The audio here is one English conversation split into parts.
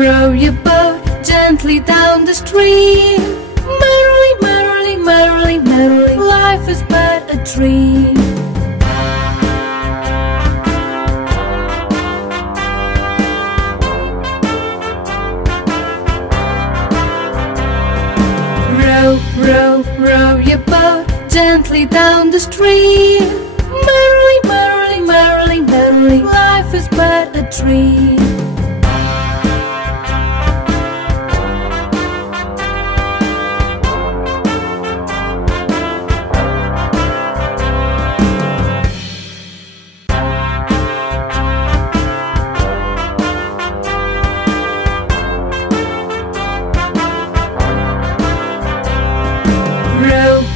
row your boat gently down the stream. Merrily, merrily, merrily, merrily, life is but a dream. Row, row, row your boat gently down the stream. Merrily, merrily, merrily, merrily, life is but a dream.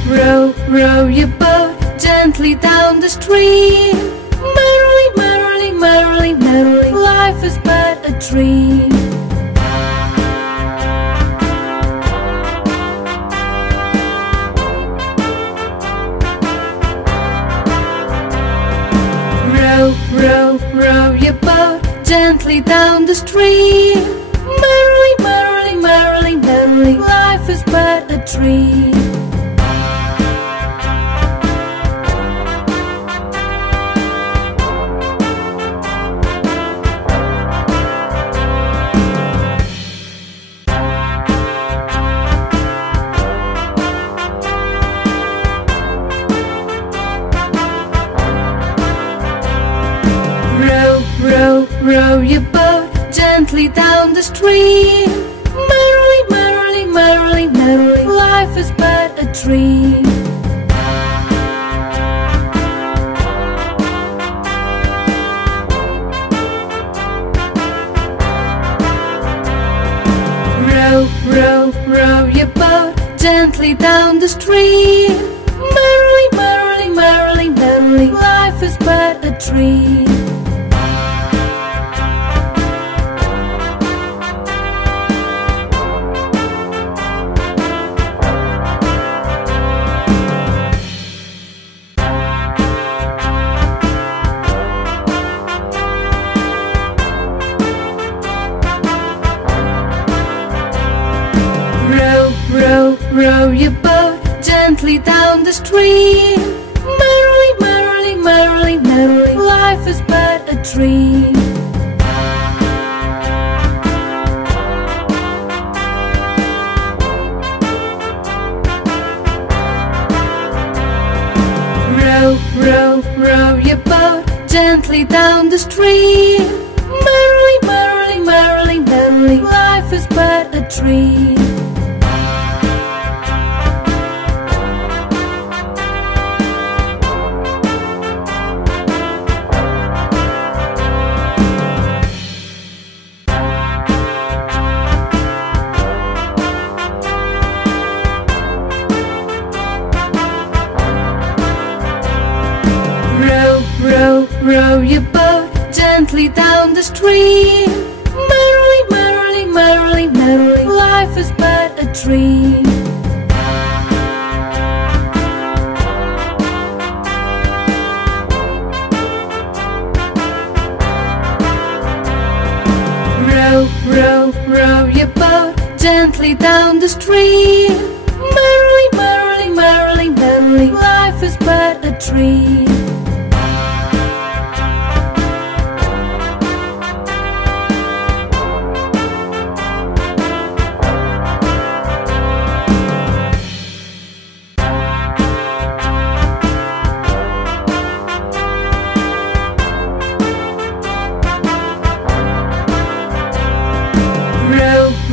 Row, row your boat gently down the stream. Merrily, merrily, merrily, merrily, life is but a dream. Row, row, row your boat gently down the stream. Merrily, merrily, merrily, merrily, life is but a dream. Row, row your boat gently down the stream. Merrily, merrily, merrily, merrily, life is but a dream. Row, row, row your boat gently down the stream. Merrily, merrily, merrily, merrily, life is but a dream. Row, row your boat gently down the stream. Merrily, merrily, merrily, merrily, life is but a dream. Row, row, row your boat gently down the stream. Merrily, merrily, merrily, merrily, life is but a dream. Row, row your boat gently down the stream. Merrily, merrily, merrily, merrily, life is but a dream. Row, row, row your boat gently down the stream. Merrily, merrily, merrily, merrily, life is but a dream.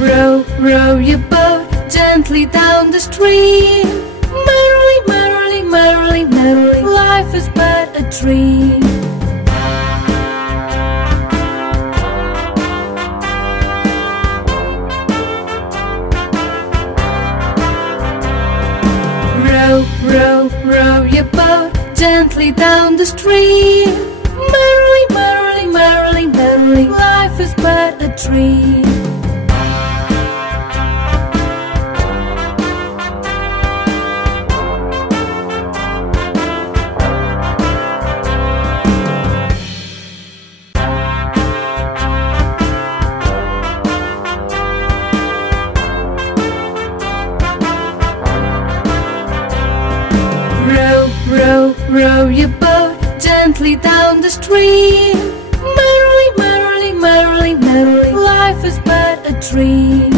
Row, row your boat gently down the stream. Merrily, merrily, merrily, merrily, life is but a dream. Row, row, row your boat gently down the stream. Merrily, merrily, merrily, merrily, life is but a dream. gently down the stream. Merrily, merrily, merrily, merrily, life is but a dream.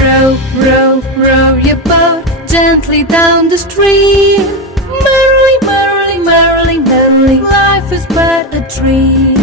Row, row, row your boat gently down the stream. Merrily, merrily, merrily, merrily, life is but a dream.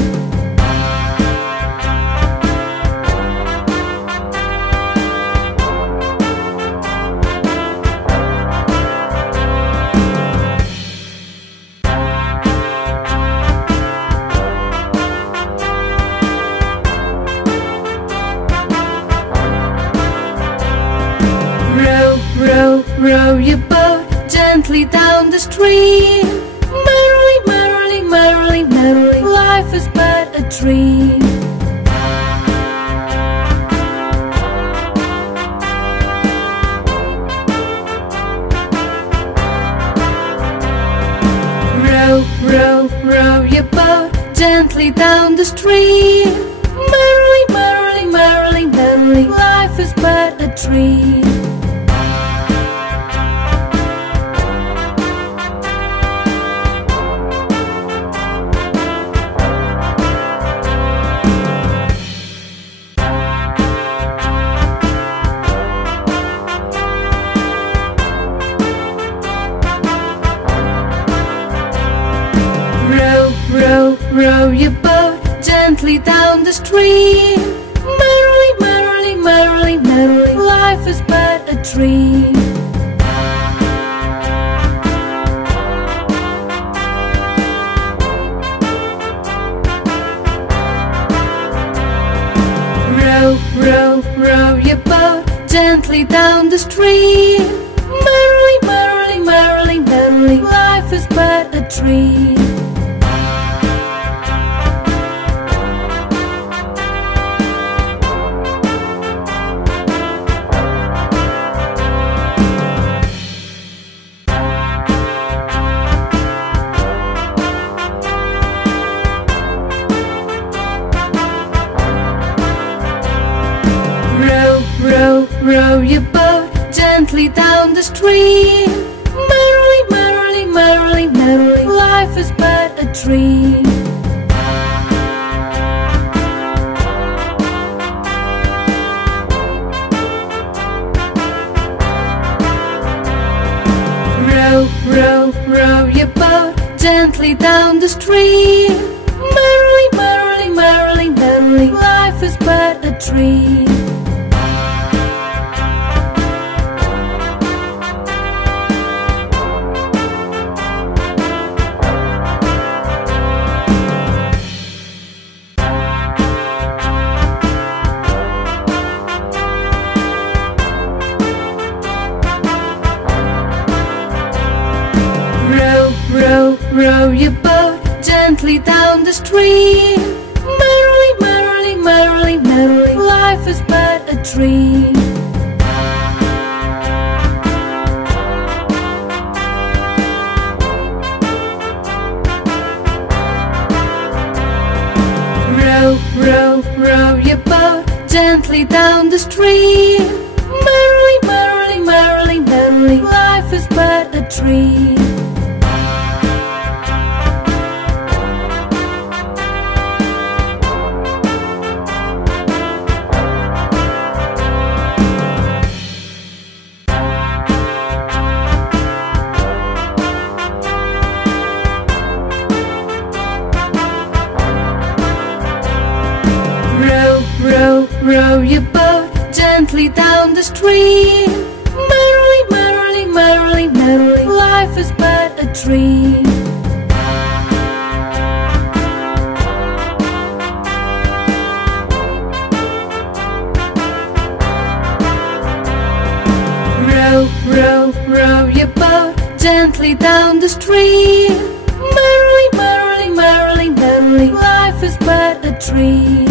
Row, row your boat gently down the stream. Merrily, merrily, merrily, merrily, life is but a dream. Row, row, row your boat gently down the stream. Merrily, merrily, merrily, merrily, life is but a dream. Row, row your boat gently down the stream. Merrily, merrily, merrily, merrily, life is but a dream. Row, row, row your boat gently down the stream. Merrily, merrily, merrily, merrily, life is but a dream. Row, row your boat gently down the stream. Merrily, merrily, merrily, merrily, life is but a dream. Row, row, row your boat gently down the stream. Merrily, merrily, merrily, merrily, life is but a dream. Row, row your boat gently down the stream. Merrily, merrily, merrily, merrily, life is but a dream. Row, row, row your boat gently down the stream. Merrily, merrily, merrily, merrily, life is but a dream. Row, row your boat gently down the stream. Merrily, merrily, merrily, merrily, life is but a dream. Row, row, row your boat gently down the stream. Merrily, merrily, merrily, merrily, life is but a dream.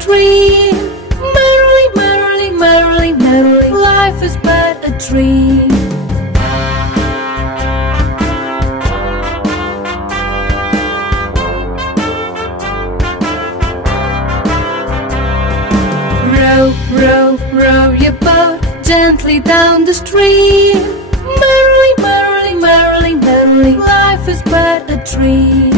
stream. Merrily, merrily, merrily, merrily, life is but a dream. Row, row, row your boat gently down the stream. Merrily, merrily, merrily, merrily, life is but a dream.